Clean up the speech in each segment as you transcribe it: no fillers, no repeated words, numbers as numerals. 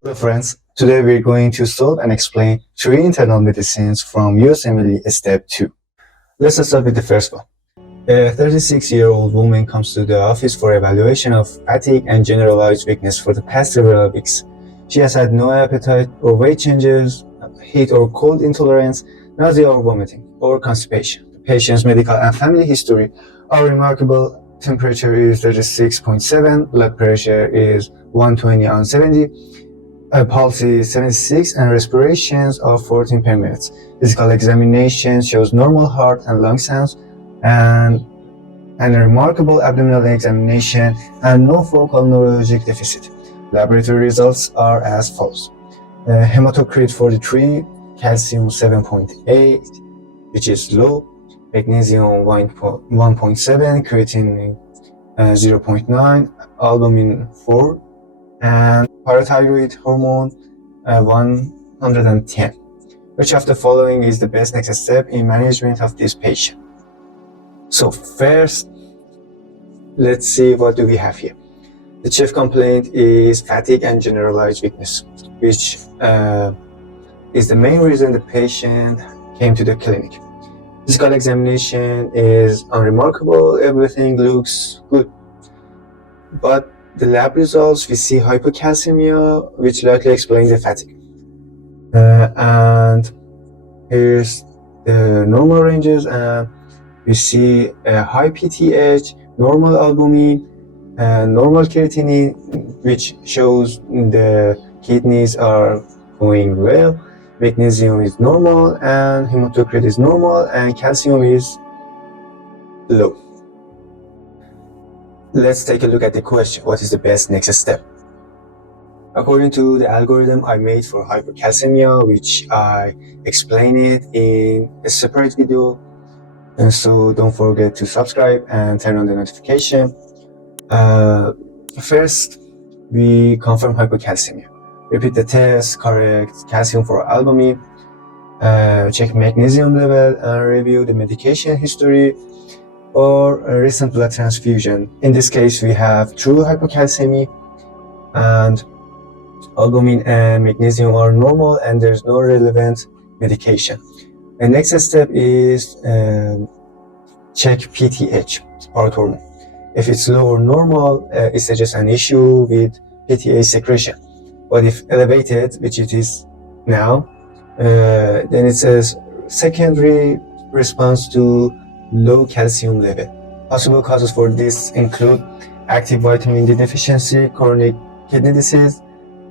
Hello friends, today we're going to solve and explain three internal medicines from USMLE Step 2. Let's start with the first one. A 36-year-old woman comes to the office for evaluation of fatigue and generalized weakness for the past several weeks. She has had no appetite or weight changes, heat or cold intolerance, nausea or vomiting, or constipation. The patient's medical and family history are remarkable. Temperature is 36.7, blood pressure is 120/70, pulse is 76, and respirations are 14 per minute. Physical examination shows normal heart and lung sounds, and a remarkable abdominal examination and no focal neurologic deficit. Laboratory results are as follows. Hematocrit 43, calcium 7.8, which is low, magnesium 1.7, creatine 0.9, albumin 4, and parathyroid hormone 110. Which of the following is the best next step in management of this patient? So first, let's see what do we have here. The chief complaint is fatigue and generalized weakness, which is the main reason the patient came to the clinic. Physical examination is unremarkable, everything looks good. But the lab results, we see hypocalcemia, which likely explains the fatigue. And here's the normal ranges, and we see a high PTH, normal albumin, normal creatinine, which shows the kidneys are going well. Magnesium is normal, and hematocrit is normal, and calcium is low. Let's take a look at the question. What is the best next step? According to the algorithm I made for hypercalcemia, which I explain it in a separate video, and so don't forget to subscribe and turn on the notification. First, we confirm hypocalcemia. Repeat the test, correct calcium for albumin, check magnesium level, and review the medication history or a recent blood transfusion. In this case, we have true hypocalcemia, and albumin and magnesium are normal, and there's no relevant medication. The next step is check PTH, part hormone. If it's low or normal, it suggests an issue with PTH secretion. But if elevated, which it is now, then it says secondary response to low calcium level. Possible causes for this include active vitamin D deficiency, chronic kidney disease,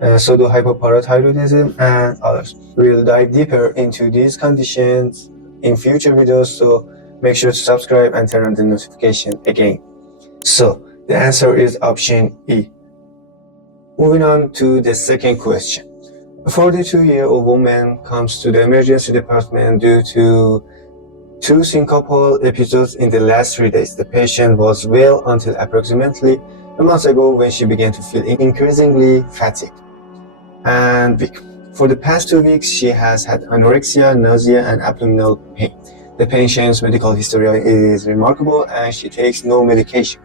pseudohypoparathyroidism, and others. We'll dive deeper into these conditions in future videos, so make sure to subscribe and turn on the notification again. So the answer is option E. Moving on to the second question. A 42-year-old woman comes to the emergency department due to 2 syncopal episodes in the last 3 days. The patient was well until approximately a month ago, when she began to feel increasingly fatigued and weak. For the past 2 weeks, she has had anorexia, nausea, and abdominal pain. The patient's medical history is remarkable, and she takes no medication.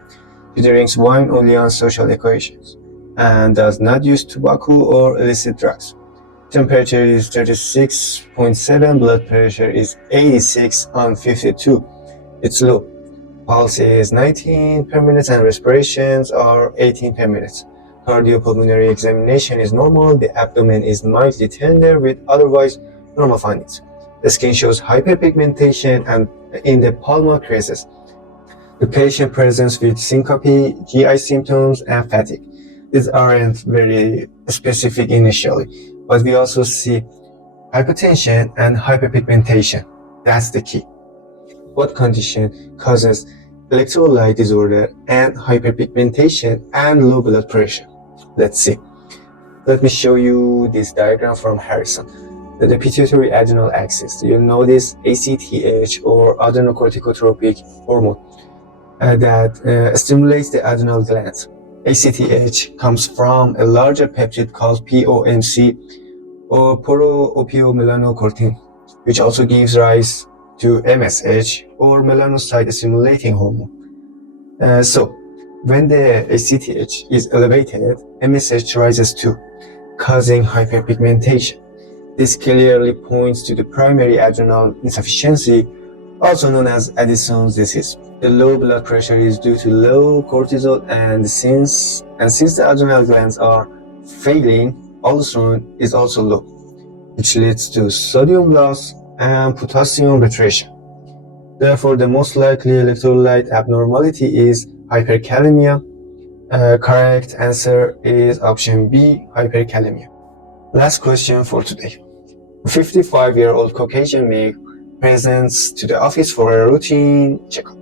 She drinks wine only on social occasions and does not use tobacco or illicit drugs. Temperature is 36.7, blood pressure is 86/52. It's low. Pulse is 19 per minute, and respirations are 18 per minute. Cardiopulmonary examination is normal. The abdomen is mildly tender with otherwise normal findings. The skin shows hyperpigmentation and in the palmar creases. The patient presents with syncope, GI symptoms, and fatigue. These aren't very specific initially, but we also see hypertension and hyperpigmentation. That's the key. What condition causes electrolyte disorder and hyperpigmentation and low blood pressure? Let's see. Let me show you this diagram from Harrison. The pituitary adrenal axis. You'll notice ACTH, or adrenocorticotropic hormone, that stimulates the adrenal glands. ACTH comes from a larger peptide called POMC, or poroopiomelanocortin, which also gives rise to MSH, or melanocyte stimulating hormone. So when the ACTH is elevated, MSH rises too. causing hyperpigmentation. This clearly points to the primary adrenal insufficiency, also known as Addison's disease. The low blood pressure is due to low cortisol, and since the adrenal glands are failing, aldosterone is also low, which leads to sodium loss and potassium retention. Therefore, the most likely electrolyte abnormality is hyperkalemia. Correct answer is option B, hyperkalemia. Last question for today. A 55-year-old Caucasian male presents to the office for a routine checkup.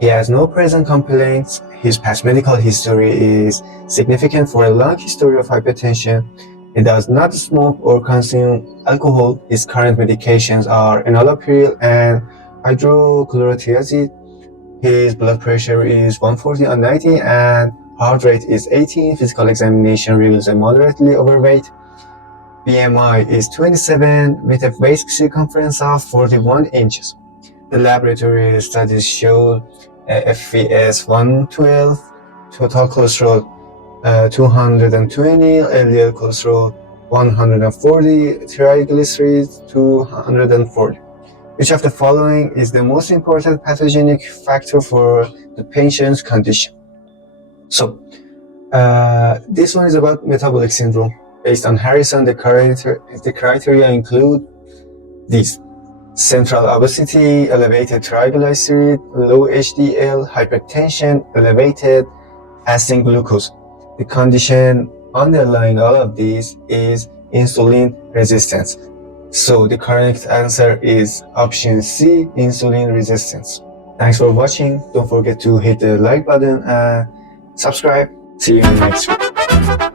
He has no present complaints. His past medical history is significant for a long history of hypertension. He does not smoke or consume alcohol. His current medications are enalapril and hydrochlorothiazide. His blood pressure is 140/90 and heart rate is 18. Physical examination reveals a moderately overweight. BMI is 27 with a waist circumference of 41 inches. The laboratory studies show FVS 112, total cholesterol 220, LDL cholesterol 140, triglycerides 240. Which of the following is the most important pathogenic factor for the patient's condition? So, this one is about metabolic syndrome. Based on Harrison, the criteria include these: central obesity, elevated triglyceride, low HDL, hypertension, elevated fasting glucose. The condition underlying all of these is insulin resistance. So the correct answer is option C, insulin resistance. Thanks for watching. Don't forget to hit the like button and subscribe. See you in the next video.